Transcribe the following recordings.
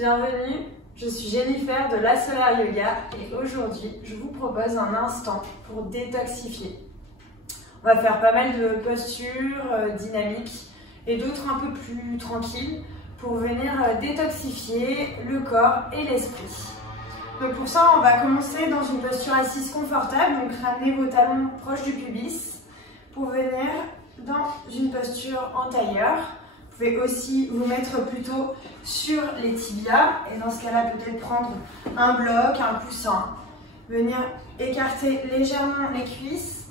bienvenue, je suis Jennifer de La Solar Yoga et aujourd'hui je vous propose un instant pour détoxifier. On va faire pas mal de postures dynamiques et d'autres un peu plus tranquilles pour venir détoxifier le corps et l'esprit. Donc pour ça on va commencer dans une posture assise confortable, donc ramenez vos talons proches du pubis pour venir dans une posture en tailleur. Vous pouvez aussi vous mettre plutôt sur les tibias et dans ce cas-là peut-être prendre un bloc, un coussin, venir écarter légèrement les cuisses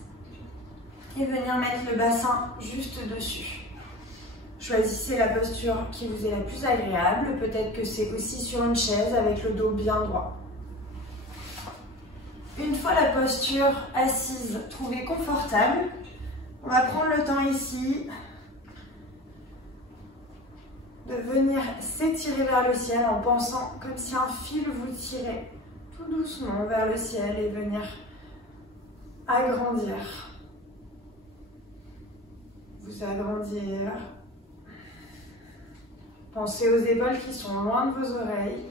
et venir mettre le bassin juste dessus. Choisissez la posture qui vous est la plus agréable, peut-être que c'est aussi sur une chaise avec le dos bien droit. Une fois la posture assise trouvée confortable, on va prendre le temps ici de venir s'étirer vers le ciel en pensant comme si un fil vous tirait tout doucement vers le ciel et venir agrandir. Vous agrandir. Pensez aux épaules qui sont loin de vos oreilles.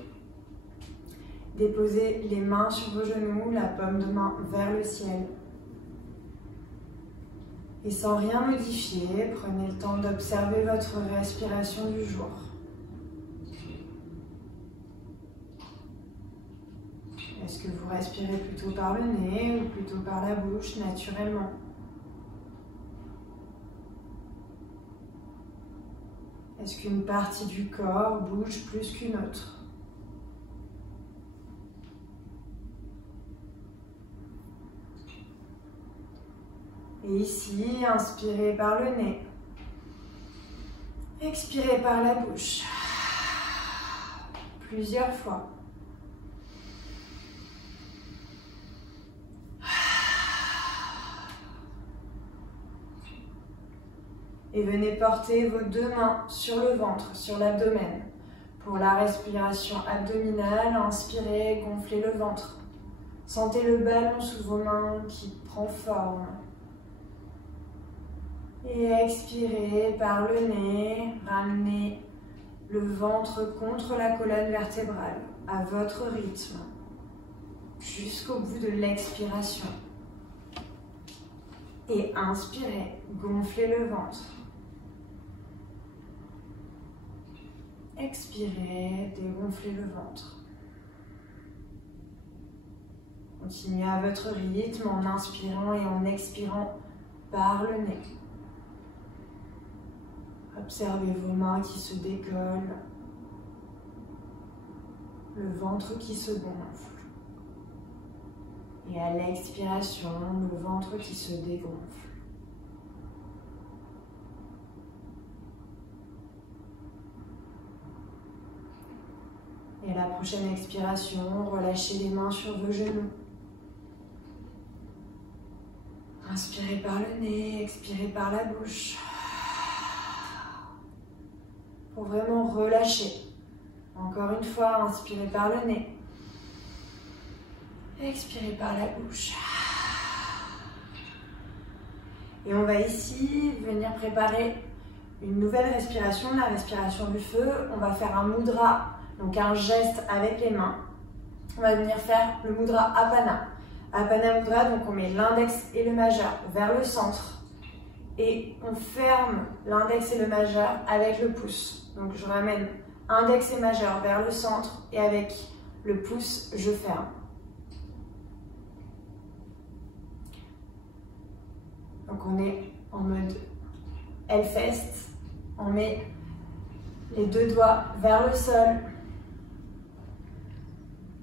Déposez les mains sur vos genoux, la paume de main vers le ciel. Et sans rien modifier, prenez le temps d'observer votre respiration du jour. Est-ce que vous respirez plutôt par le nez ou plutôt par la bouche naturellement? Est-ce qu'une partie du corps bouge plus qu'une autre? Et ici, inspirez par le nez. Expirez par la bouche. Plusieurs fois. Et venez porter vos deux mains sur le ventre, sur l'abdomen. Pour la respiration abdominale, inspirez, gonflez le ventre. Sentez le ballon sous vos mains qui prend forme. Et expirez par le nez, ramenez le ventre contre la colonne vertébrale à votre rythme jusqu'au bout de l'expiration. Et inspirez, gonflez le ventre. Expirez, dégonflez le ventre. Continuez à votre rythme en inspirant et en expirant par le nez. Observez vos mains qui se décollent, le ventre qui se gonfle. Et à l'expiration, le ventre qui se dégonfle. Et à la prochaine expiration, relâchez les mains sur vos genoux. Inspirez par le nez, expirez par la bouche. Pour vraiment relâcher. Encore une fois, inspirez par le nez. Expirez par la bouche. Et on va ici venir préparer une nouvelle respiration, la respiration du feu. On va faire un mudra, donc un geste avec les mains. On va venir faire le mudra Apana. Apana Mudra, donc on met l'index et le majeur vers le centre. Et on ferme l'index et le majeur avec le pouce. Donc je ramène index et majeur vers le centre et avec le pouce, je ferme. Donc on est en mode Hellfest. On met les deux doigts vers le sol.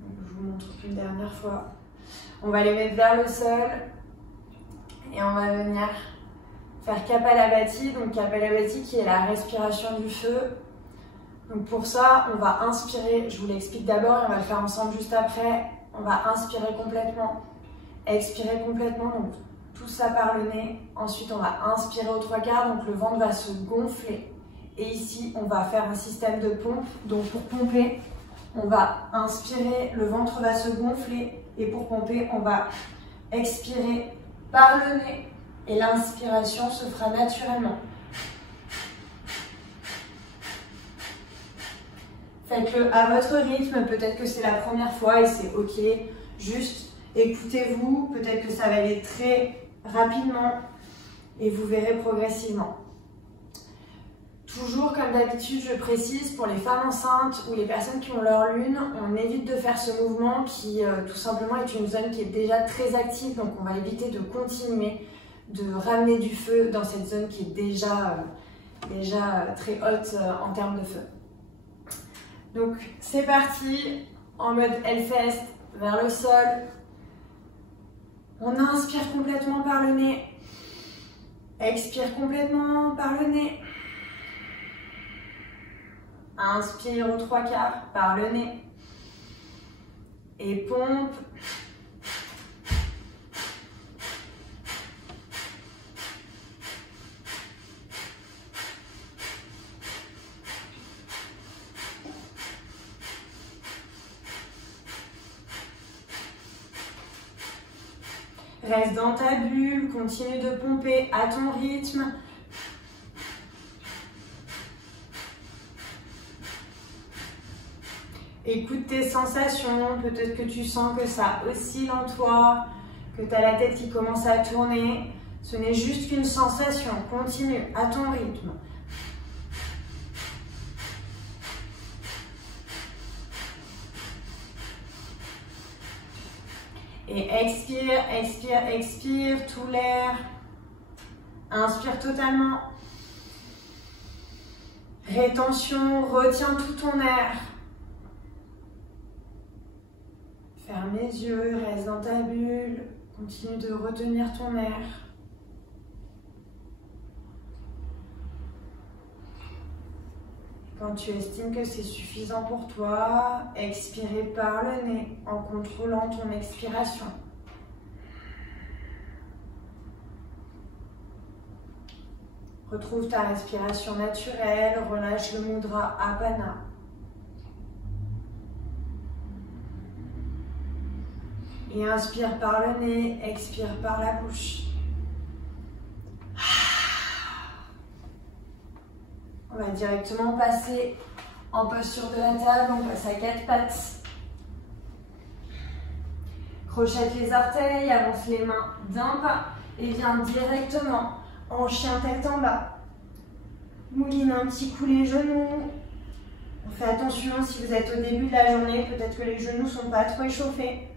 Donc je vous montre une dernière fois. On va les mettre vers le sol et on va venir faire Kapalabhati. Donc Kapalabhati qui est la respiration du feu. Donc pour ça, on va inspirer, je vous l'explique d'abord et on va le faire ensemble juste après. On va inspirer complètement, expirer complètement, donc tout ça par le nez. Ensuite, on va inspirer aux trois quarts, donc le ventre va se gonfler. Et ici, on va faire un système de pompe. Donc pour pomper, on va inspirer, le ventre va se gonfler. Et pour pomper, on va expirer par le nez. Et l'inspiration se fera naturellement. Faites-le à votre rythme, peut-être que c'est la première fois et c'est ok. Juste écoutez-vous, peut-être que ça va aller très rapidement et vous verrez progressivement. Toujours comme d'habitude, je précise, pour les femmes enceintes ou les personnes qui ont leur lune, on évite de faire ce mouvement qui tout simplement est une zone qui est déjà très active, donc on va éviter de continuer de ramener du feu dans cette zone qui est déjà très haute en termes de feu. Donc c'est parti, en mode Hellfest, vers le sol. On inspire complètement par le nez. Expire complètement par le nez. Inspire aux 3/4 par le nez. Et pompe. Reste dans ta bulle, continue de pomper à ton rythme. Écoute tes sensations, peut-être que tu sens que ça oscille en toi, que tu as la tête qui commence à tourner. Ce n'est juste qu'une sensation, continue à ton rythme. Et expire, expire, expire tout l'air. Inspire totalement. Rétention, retiens tout ton air. Ferme les yeux, reste dans ta bulle. Continue de retenir ton air. Quand tu estimes que c'est suffisant pour toi, expirez par le nez en contrôlant ton expiration. Retrouve ta respiration naturelle, relâche le mudra Apana. Et inspire par le nez, expire par la bouche. On va directement passer en posture de la table, on passe à 4 pattes. Crochette les orteils, avance les mains d'un pas et viens directement en chien tête en bas. Mouline un petit coup les genoux. On fait attention si vous êtes au début de la journée, peut-être que les genoux ne sont pas trop échauffés.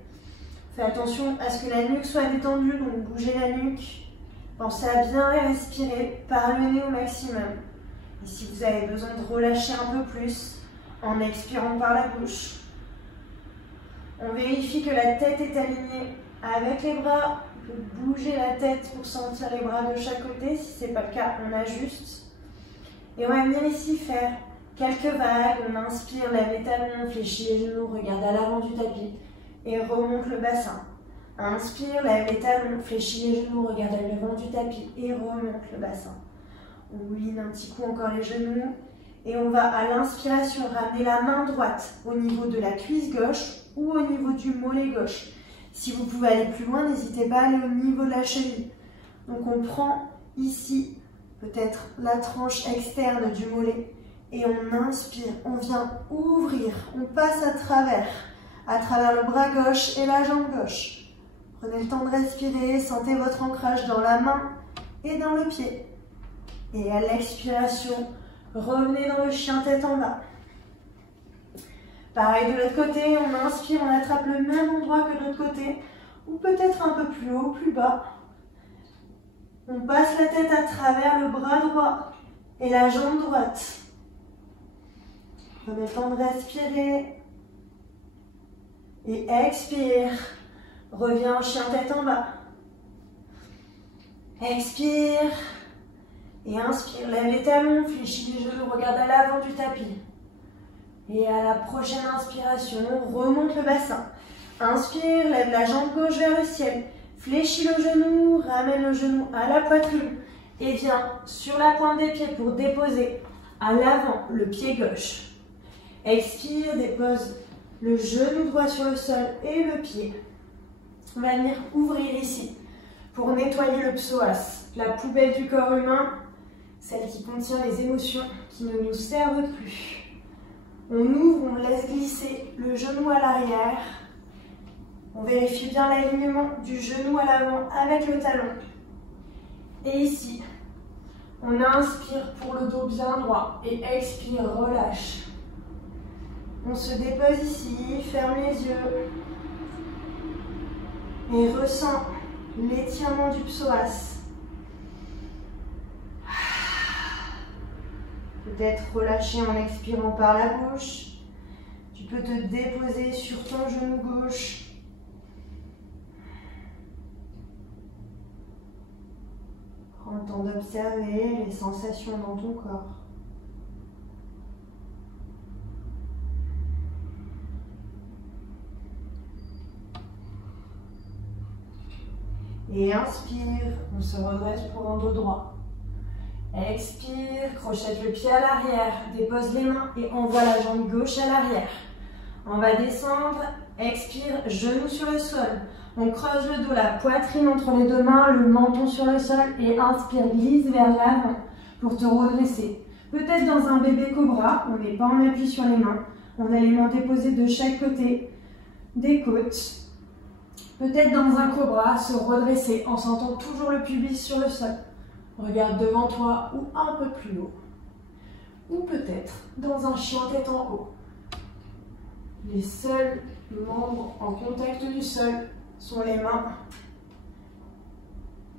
Faites attention à ce que la nuque soit détendue, donc bougez la nuque. Pensez à bien respirer par le nez au maximum. Et si vous avez besoin de relâcher un peu plus, en expirant par la bouche. On vérifie que la tête est alignée avec les bras. On peut bouger la tête pour sentir les bras de chaque côté. Si ce n'est pas le cas, on ajuste. Et on va venir ici faire quelques vagues. On inspire, lève les talons, fléchit les genoux, regarde à l'avant du tapis et remonte le bassin. Inspire, lève les talons, fléchit les genoux, regarde à l'avant du tapis et remonte le bassin. On mouline un petit coup encore les genoux et on va à l'inspiration ramener la main droite au niveau de la cuisse gauche ou au niveau du mollet gauche. Si vous pouvez aller plus loin, n'hésitez pas à aller au niveau de la cheville. Donc on prend ici peut-être la tranche externe du mollet et on inspire, on vient ouvrir, on passe à travers le bras gauche et la jambe gauche. Prenez le temps de respirer, sentez votre ancrage dans la main et dans le pied. Et à l'expiration, revenez dans le chien tête en bas. Pareil de l'autre côté, on inspire, on attrape le même endroit que de l'autre côté, ou peut-être un peu plus haut, plus bas. On passe la tête à travers le bras droit et la jambe droite. Prenez le temps de respirer. Et expire. Reviens en chien tête en bas. Expire. Et inspire, lève les talons, fléchis les genoux, regarde à l'avant du tapis. Et à la prochaine inspiration, remonte le bassin. Inspire, lève la jambe gauche vers le ciel. Fléchis le genou, ramène le genou à la poitrine. Et viens sur la pointe des pieds pour déposer à l'avant le pied gauche. Expire, dépose le genou droit sur le sol et le pied. On va venir ouvrir ici pour nettoyer le psoas, la poubelle du corps humain, celle qui contient les émotions qui ne nous servent plus. On ouvre, on laisse glisser le genou à l'arrière. On vérifie bien l'alignement du genou à l'avant avec le talon. Et ici, on inspire pour le dos bien droit et expire, relâche. On se dépose ici, ferme les yeux et ressent l'étirement du psoas. Peut-être relâcher en expirant par la bouche. Tu peux te déposer sur ton genou gauche. Prends le temps d'observer les sensations dans ton corps. Et inspire, on se redresse pour un dos droit. Expire, crochette le pied à l'arrière, dépose les mains et envoie la jambe gauche à l'arrière. On va descendre, expire, genou sur le sol. On creuse le dos, la poitrine entre les deux mains, le menton sur le sol et inspire, glisse vers l'avant pour te redresser. Peut-être dans un bébé cobra, on n'est pas en appui sur les mains. On a les mains déposées de chaque côté des côtes. Peut-être dans un cobra, se redresser en sentant toujours le pubis sur le sol. Regarde devant toi ou un peu plus haut. Ou peut-être dans un chien tête en haut. Les seuls membres en contact du sol sont les mains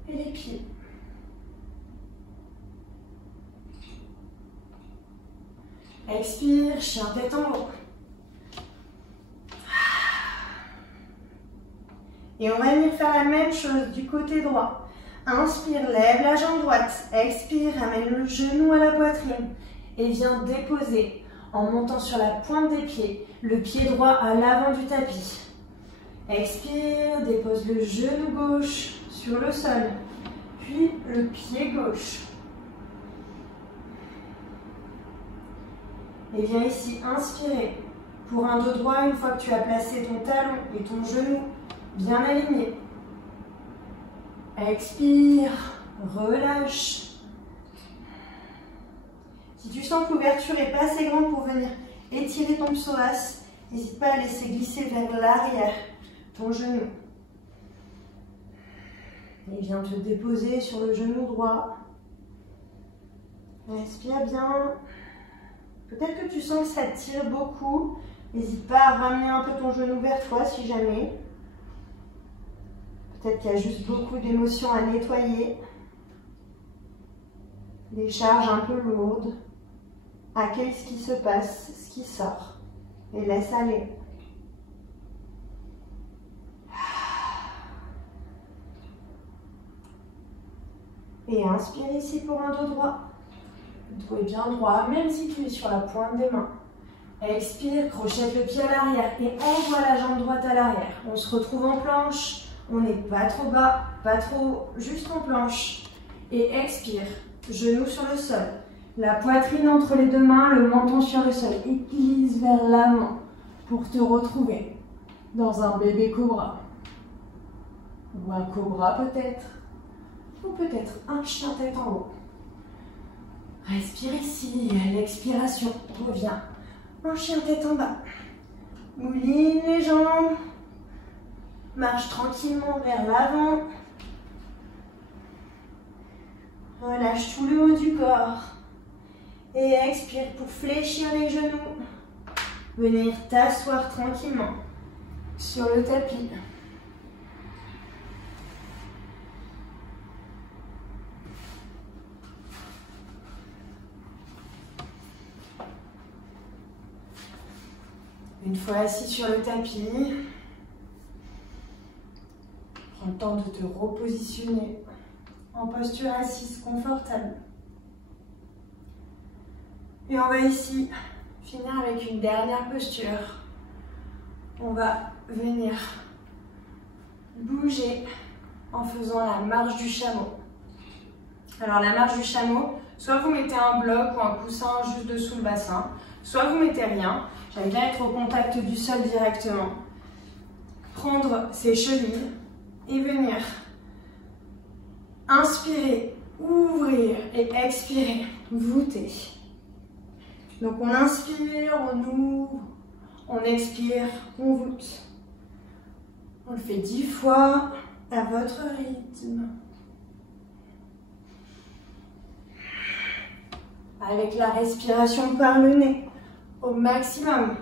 et les pieds. Expire, chien tête en haut. Et on va venir faire la même chose du côté droit. Inspire, lève la jambe droite. Expire, ramène le genou à la poitrine. Et viens déposer en montant sur la pointe des pieds, le pied droit à l'avant du tapis. Expire, dépose le genou gauche sur le sol, puis le pied gauche. Et viens ici inspirer pour un dos droit une fois que tu as placé ton talon et ton genou bien alignés. Expire, relâche. Si tu sens que l'ouverture n'est pas assez grande pour venir étirer ton psoas, n'hésite pas à laisser glisser vers l'arrière ton genou. Et viens te déposer sur le genou droit. Respire bien. Peut-être que tu sens que ça tire beaucoup. N'hésite pas à ramener un peu ton genou vers toi si jamais. Peut-être qu'il y a juste beaucoup d'émotions à nettoyer. Des charges un peu lourdes. Accueille ce qui se passe, ce qui sort. Et laisse aller. Et inspire ici pour un dos droit. Le dos est bien droit, même si tu es sur la pointe des mains. Expire, crochette le pied à l'arrière et envoie la jambe droite à l'arrière. On se retrouve en planche. On n'est pas trop bas, pas trop haut, juste en planche. Et expire, genou sur le sol. La poitrine entre les deux mains, le menton sur le sol. Et glisse vers l'avant pour te retrouver dans un bébé cobra. Ou un cobra peut-être. Ou peut-être un chien tête en haut. Respire ici, à l'expiration, reviens. Un chien tête en bas. Mouline les jambes. Marche tranquillement vers l'avant. Relâche tout le haut du corps. Et expire pour fléchir les genoux. Venir t'asseoir tranquillement sur le tapis. Une fois assis sur le tapis, prends le temps de te repositionner en posture assise confortable. Et on va ici finir avec une dernière posture. On va venir bouger en faisant la marche du chameau. Alors la marche du chameau, soit vous mettez un bloc ou un coussin juste dessous le bassin, soit vous mettez rien. J'aime bien être au contact du sol directement. Prendre ses chevilles et venir inspirer, ouvrir et expirer, voûter. Donc on inspire, on ouvre, on expire, on voûte. On le fait 10 fois à votre rythme. Avec la respiration par le nez au maximum.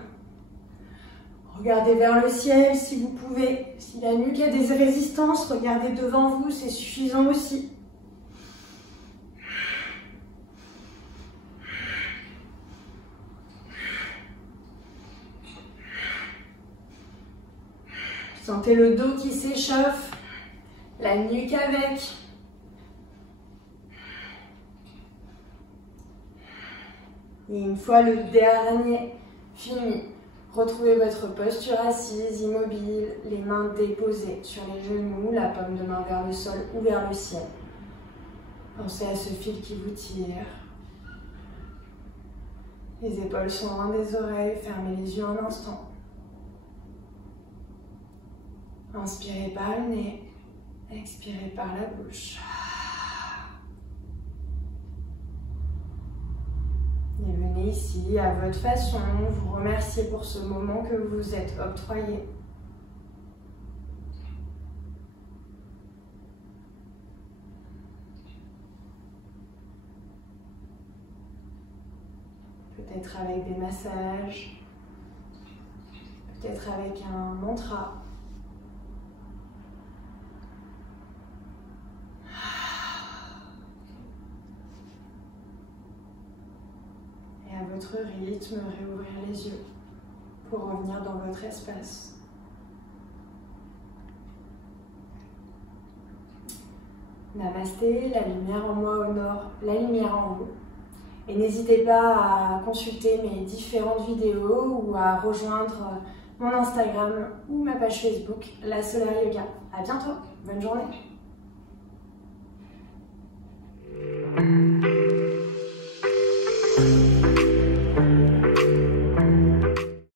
Regardez vers le ciel si vous pouvez. Si la nuque a des résistances, regardez devant vous, c'est suffisant aussi. Sentez le dos qui s'échauffe, la nuque avec. Et une fois le dernier fini, retrouvez votre posture assise, immobile, les mains déposées sur les genoux, la paume de main vers le sol ou vers le ciel. Pensez à ce fil qui vous tire. Les épaules sont loin des oreilles, fermez les yeux un instant. Inspirez par le nez, expirez par la bouche. Et venez ici à votre façon, vous remercier pour ce moment que vous vous êtes octroyé. Peut-être avec des massages, peut-être avec un mantra. À votre rythme, réouvrir les yeux pour revenir dans votre espace. Namasté, la lumière en moi honore la lumière en vous. Et n'hésitez pas à consulter mes différentes vidéos ou à rejoindre mon Instagram ou ma page Facebook, La Solaire Yoga. À bientôt, bonne journée.